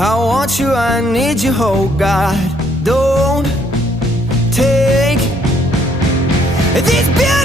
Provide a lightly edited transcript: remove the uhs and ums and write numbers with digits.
I want you, I need you, oh God. Don't take these beautiful